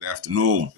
Good afternoon.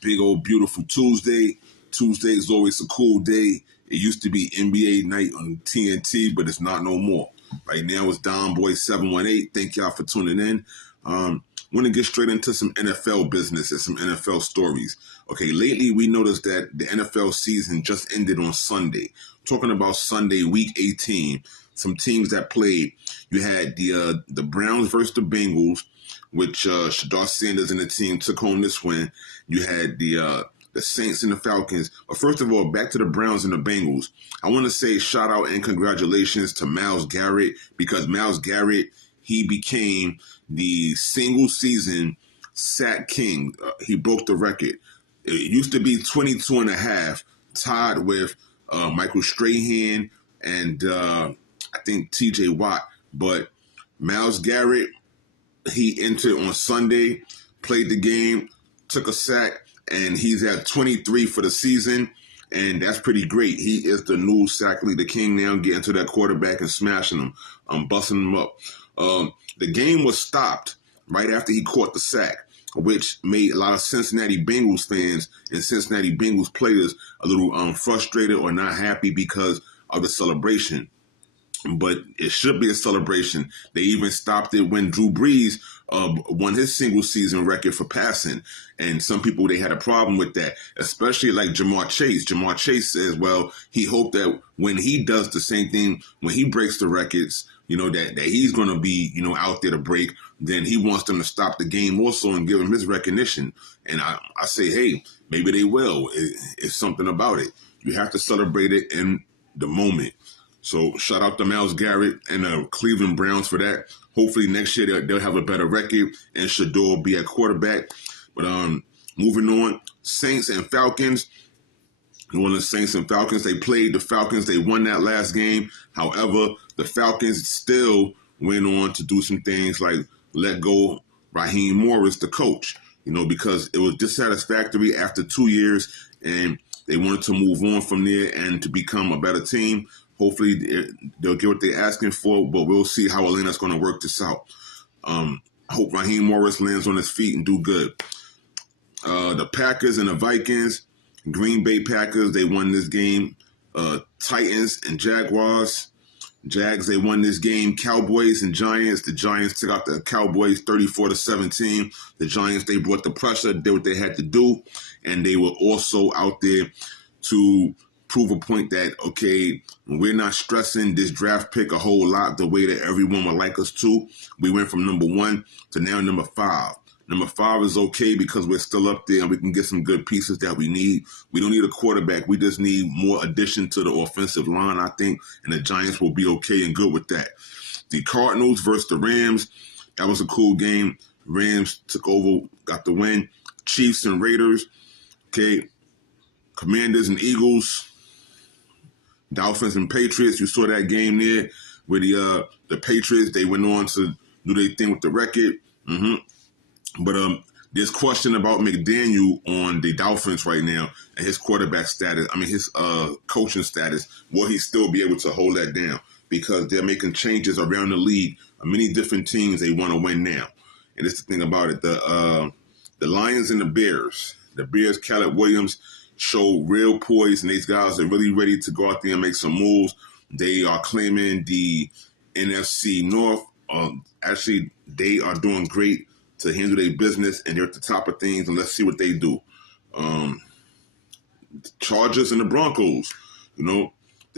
Big old beautiful Tuesday. Tuesday is always a cool day. It used to be NBA night on TNT, but it's not no more. Right now it's Don Boy 718. Thank y'all for tuning in. Want to get straight into some NFL business and some NFL stories. Okay, lately we noticed that the NFL season just ended on Sunday. Talking about Sunday, week 18, some teams that played. You had the Browns versus the Bengals, which Shadar Sanders and the team took home this win. You had the Saints and the Falcons. But first of all, back to the Browns and the Bengals. I want to say shout out and congratulations to Myles Garrett, because Myles Garrett, he became the single season sack king. He broke the record. It used to be 22 and a half, tied with Michael Strahan and I think TJ Watt. But Myles Garrett, he entered on Sunday, played the game, took a sack, and he's at 23 for the season, and that's pretty great. He is the new sack leader king now, getting to that quarterback and smashing him, busting him up. The game was stopped right after he caught the sack, which made a lot of Cincinnati Bengals fans and Cincinnati Bengals players a little frustrated or not happy because of the celebration. But it should be a celebration. They even stopped it when Drew Brees won his single season record for passing. And some people, they had a problem with that, especially like Jamar Chase. Jamar Chase says, well, he hoped that when he does the same thing, when he breaks the records, that he's going to be, out there to break, then he wants them to stop the game also and give him his recognition. And I say, hey, maybe they will. It's something about it. You have to celebrate it in the moment. So shout out to Myles Garrett and the Cleveland Browns for that. Hopefully next year they'll have a better record and Shador will be at quarterback. But moving on, Saints and Falcons. New Orleans Saints and Falcons, they played the Falcons. They won that last game. However, the Falcons still went on to do some things like let go Raheem Morris, the coach, because it was dissatisfactory after 2 years and they wanted to move on from there and to become a better team. Hopefully they'll get what they're asking for, but we'll see how Atlanta's going to work this out. I hope Raheem Morris lands on his feet and do good. The Packers and the Vikings, Green Bay Packers, they won this game. Titans and Jaguars. Jags, they won this game. Cowboys and Giants. The Giants took out the Cowboys 34-17. The Giants, they brought the pressure, did what they had to do, and they were also out there to prove a point that, okay, we're not stressing this draft pick a whole lot the way that everyone would like us to. We went from number 1 to now number 5. Number 5 is okay because we're still up there and we can get some good pieces that we need. We don't need a quarterback. We just need more addition to the offensive line, I think, and the Giants will be okay and good with that. The Cardinals versus the Rams, that was a cool game. Rams took over, got the win. Chiefs and Raiders, okay. Commanders and Eagles, Dolphins and Patriots. You saw that game there where the Patriots, they went on to do their thing with the record. But there's question about McDaniel on the Dolphins right now and his quarterback status. His coaching status. Will he still be able to hold that down? Because they're making changes around the league. Many different teams, they want to win now. And that's the thing about it. The Lions and the Bears. The Bears, Caleb Williams, show real poise, and these guys are really ready to go out there and make some moves. They are claiming the NFC North. Actually, they are doing great to handle their business, and they're at the top of things, and let's see what they do. The Chargers and the Broncos, the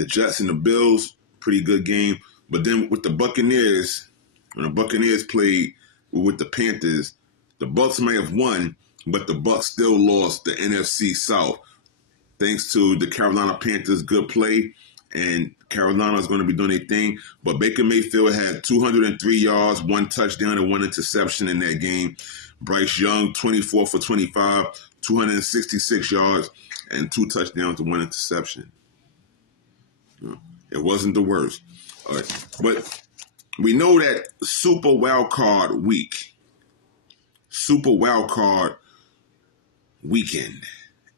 Jets and the Bills, pretty good game. But then with the Buccaneers, when the Buccaneers played with the Panthers, the Bucs may have won, but the Bucs still lost the NFC South. Thanks to the Carolina Panthers' good play, and Carolina is going to be doing their thing. But Baker Mayfield had 203 yards, 1 touchdown, and 1 interception in that game. Bryce Young, 24 for 25, 266 yards, and 2 touchdowns and 1 interception. It wasn't the worst. All right. But we know that Super Wild Card Weekend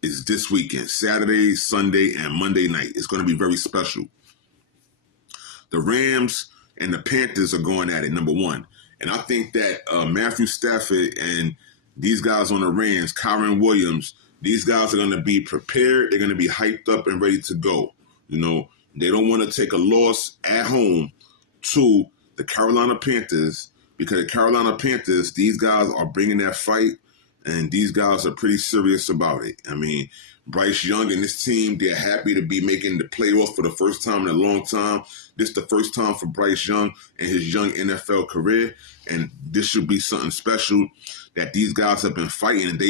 is this weekend, Saturday, Sunday, and Monday night. It's going to be very special. The Rams and the Panthers are going at it, number 1. And I think that Matthew Stafford and these guys on the Rams, Kyron Williams, these guys are going to be prepared. They're going to be hyped up and ready to go. You know, they don't want to take a loss at home to the Carolina Panthers, because the Carolina Panthers, these guys are bringing that fight, and these guys are pretty serious about it. I mean, Bryce Young and this team, they're happy to be making the playoffs for the first time in a long time. This is the first time for Bryce Young in his young NFL career, and this should be something special that these guys have been fighting, and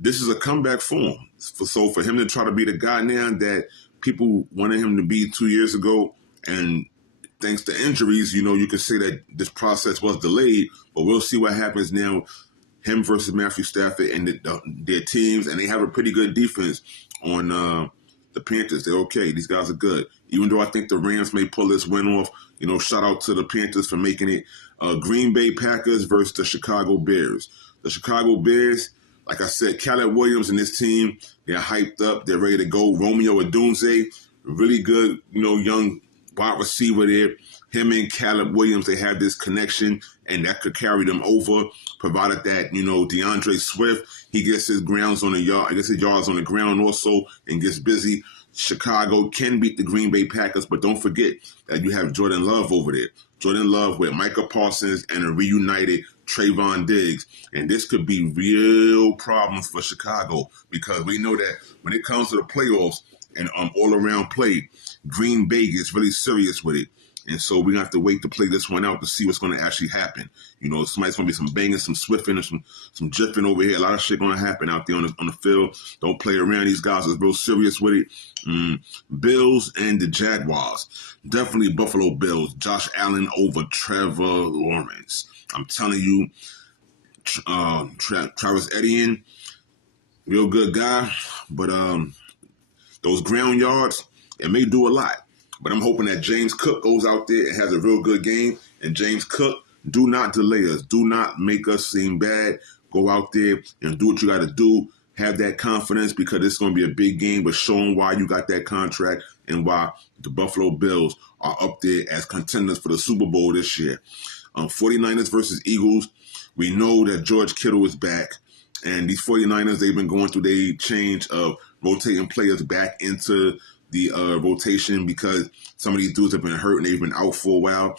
this is a comeback for him. So for him to try to be the guy now that people wanted him to be 2 years ago, and thanks to injuries, you know, you could say that this process was delayed, but we'll see what happens now. Him versus Matthew Stafford and their teams, and they have a pretty good defense on the Panthers. They're okay. These guys are good. Even though I think the Rams may pull this win off, you know, shout out to the Panthers for making it. Green Bay Packers versus the Chicago Bears. The Chicago Bears, like I said, Caleb Williams and his team, they're hyped up. They're ready to go. Romeo Odunze, really good, you know, young wide receiver there. Him and Caleb Williams, they have this connection, and that could carry them over, provided that, you know, DeAndre Swift, he gets his yards on the ground also and gets busy. Chicago can beat the Green Bay Packers, but don't forget that you have Jordan Love over there. Jordan Love with Micah Parsons and a reunited Trayvon Diggs. And this could be real problems for Chicago, because we know that when it comes to the playoffs and all-around play, Green Bay gets really serious with it. And so we're going to have to wait to play this one out to see what's going to actually happen. You know, somebody's going to be some banging, some swifting, and some jiffing over here. A lot of shit going to happen out there on the field. Don't play around. These guys are real serious with it. Bills and the Jaguars. Definitely Buffalo Bills. Josh Allen over Trevor Lawrence. I'm telling you, Travis Etienne, real good guy. But those ground yards, it may do a lot. But I'm hoping that James Cook goes out there and has a real good game. And James Cook, do not delay us. Do not make us seem bad. Go out there and do what you got to do. Have that confidence, because it's going to be a big game, but show them why you got that contract and why the Buffalo Bills are up there as contenders for the Super Bowl this year. 49ers versus Eagles. We know that George Kittle is back. And these 49ers, they've been going through their change of rotating players back into the rotation, because some of these dudes have been hurt and they've been out for a while.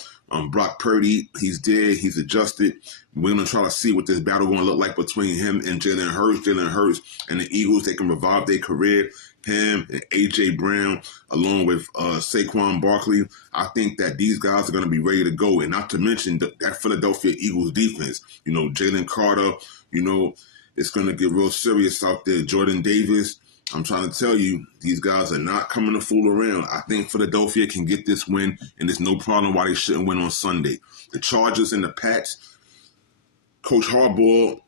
Brock Purdy, he's there, he's adjusted. We're going to try to see what this battle going to look like between him and Jalen Hurts. Jalen Hurts and the Eagles, they can revive their career. Him and A.J. Brown, along with Saquon Barkley, I think that these guys are going to be ready to go. And not to mention that Philadelphia Eagles defense. You know, Jalen Carter, you know, it's going to get real serious out there. Jordan Davis, I'm trying to tell you, these guys are not coming to fool around. I think Philadelphia can get this win, and there's no problem why they shouldn't win on Sunday. The Chargers and the Pats, Coach Harbaugh,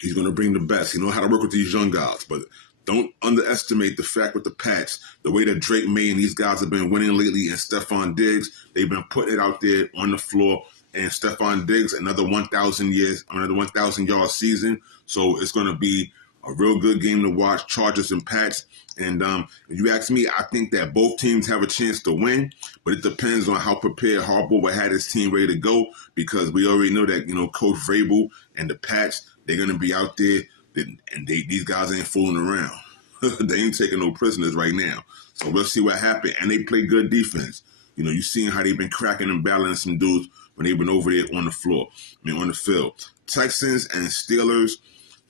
he's going to bring the best. He knows how to work with these young guys, but don't underestimate the fact with the Pats, the way that Drake May and these guys have been winning lately, and Stephon Diggs, they've been putting it out there on the floor. And Stephon Diggs, another 1,000-yard season. So it's going to be a real good game to watch, Chargers and Pats. And if you ask me, I think that both teams have a chance to win, but it depends on how prepared Harbaugh will have his team ready to go, because we already know that, you know, Coach Vrabel and the Pats, they're going to be out there, and these guys ain't fooling around. They ain't taking no prisoners right now. So we'll see what happens. And they play good defense. You know, you've seen how they've been cracking and battling some dudes when they've been over there on the floor, on the field. Texans and Steelers,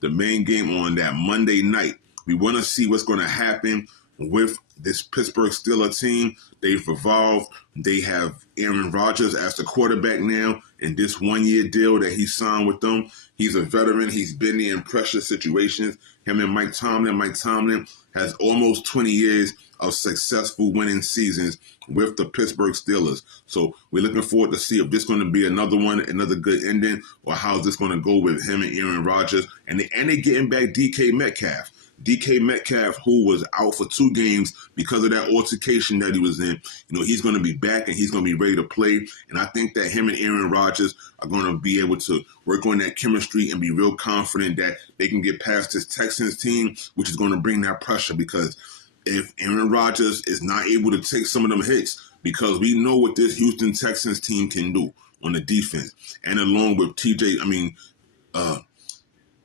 the main game on that Monday night. We want to see what's going to happen with this Pittsburgh Steelers team. They've evolved. They have Aaron Rodgers as the quarterback now in this one-year deal that he signed with them. He's a veteran. He's been there in pressure situations. Him and Mike Tomlin. Mike Tomlin has almost 20 years of successful winning seasons with the Pittsburgh Steelers. So we're looking forward to see if this is going to be another one, another good ending, or how's this going to go with him and Aaron Rodgers. And they're getting back DK Metcalf. DK Metcalf, who was out for 2 games because of that altercation that he was in, you know, he's going to be back and he's going to be ready to play. And I think that him and Aaron Rodgers are going to be able to work on that chemistry and be real confident that they can get past this Texans team, which is going to bring that pressure, because if Aaron Rodgers is not able to take some of them hits, because we know what this Houston Texans team can do on the defense, and along with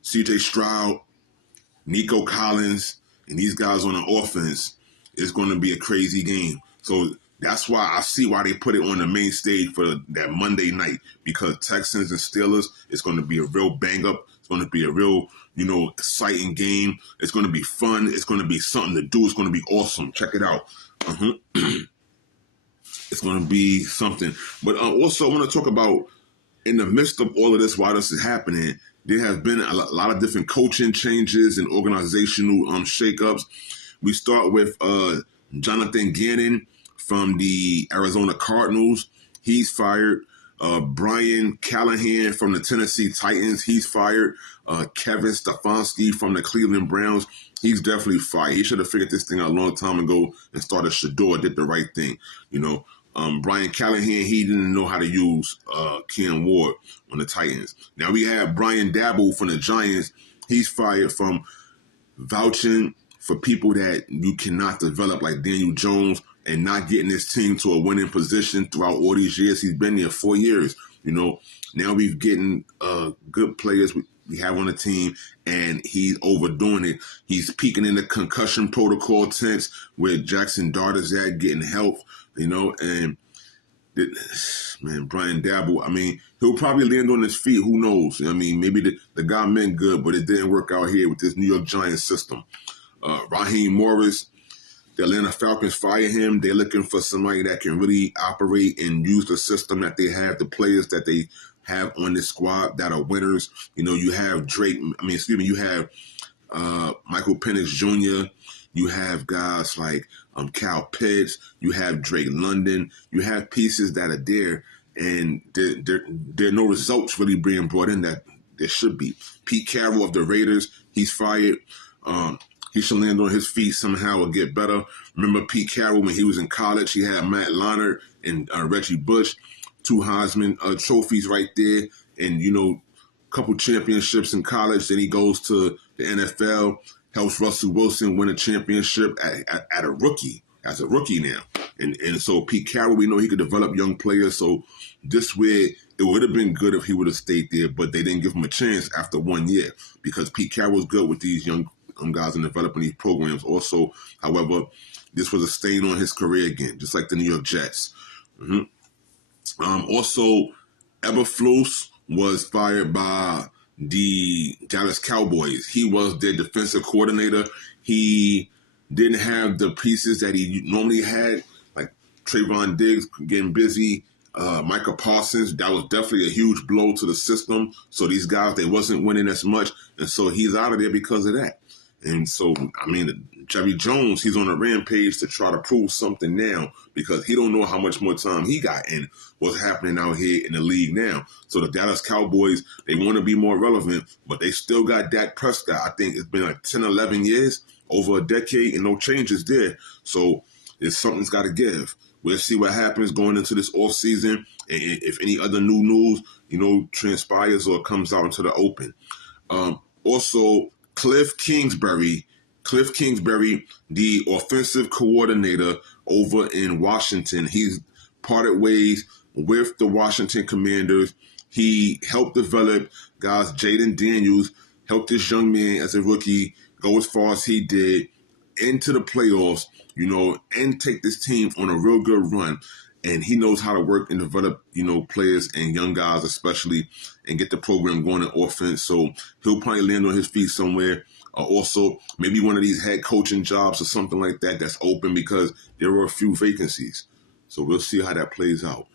C.J. Stroud, Nico Collins, and these guys on the offense, it's going to be a crazy game. So that's why I see why they put it on the main stage for that Monday night, because Texans and Steelers, it's going to be a real bang up. It's going to be a real, exciting game. It's going to be fun. It's going to be something to do. It's going to be awesome. Check it out. It's going to be something. But also, I want to talk about, in the midst of all of this, while this is happening, there have been a lot of different coaching changes and organizational shakeups. We start with Jonathan Gannon from the Arizona Cardinals. He's fired. Brian Callahan from the Tennessee Titans. He's fired. Kevin Stefanski from the Cleveland Browns. He's definitely fired. He should have figured this thing out a long time ago and started Shador, did the right thing. Brian Callahan, he didn't know how to use Cam Ward on the Titans. Now we have Brian Daboll from the Giants. He's fired from vouching for people that you cannot develop, like Daniel Jones, and not getting his team to a winning position throughout all these years. He's been there 4 years. Now we're getting good players we have on the team, and he's overdoing it. He's peaking in the concussion protocol tents where Jackson Dart is at, getting help, and man, Brian Daboll, he'll probably land on his feet. Who knows? Maybe the guy meant good, but it didn't work out here with this New York Giants system. Raheem Morris, the Atlanta Falcons fire him. They're looking for somebody that can really operate and use the system that they have, the players that they have on this squad that are winners. You have you have Michael Penix Jr., you have guys like Kyle Pitts, you have Drake London, you have pieces that are there, and there are no results really being brought in that there should be. Pete Carroll of the Raiders, he's fired. He should land on his feet somehow or get better. Remember Pete Carroll when he was in college? He had Matt Leinart and Reggie Bush, 2 Heisman trophies right there, and a couple championships in college. Then he goes to the NFL, helps Russell Wilson win a championship at a rookie, as a rookie now. And so Pete Carroll, we know he could develop young players. So this way, it would have been good if he would have stayed there, but they didn't give him a chance after 1 year, because Pete Carroll's good with these young guys and developing these programs. Also, however, this was a stain on his career again, just like the New York Jets. Also, Eberflus was fired by the Dallas Cowboys. He was their defensive coordinator. He didn't have the pieces that he normally had, like Trayvon Diggs getting busy, Micah Parsons. That was definitely a huge blow to the system. So these guys, they wasn't winning as much, and so he's out of there because of that. And so, Jerry Jones, he's on a rampage to try to prove something now, because he don't know how much more time he got and what's happening out here in the league now. So the Dallas Cowboys, they want to be more relevant, but they still got Dak Prescott. I think it's been like 10, 11 years, over a decade, and no changes there. So something's got to give. We'll see what happens going into this offseason, and if any other new news, transpires or comes out into the open. Also, Cliff Kingsbury, the offensive coordinator over in Washington, he's parted ways with the Washington Commanders. He helped develop guys, Jaden Daniels, helped this young man as a rookie go as far as he did into the playoffs, and take this team on a real good run. And he knows how to work and develop, players and young guys especially, and get the program going in offense. So he'll probably land on his feet somewhere. Also, maybe one of these head coaching jobs or something like that that's open, because there are a few vacancies. So we'll see how that plays out.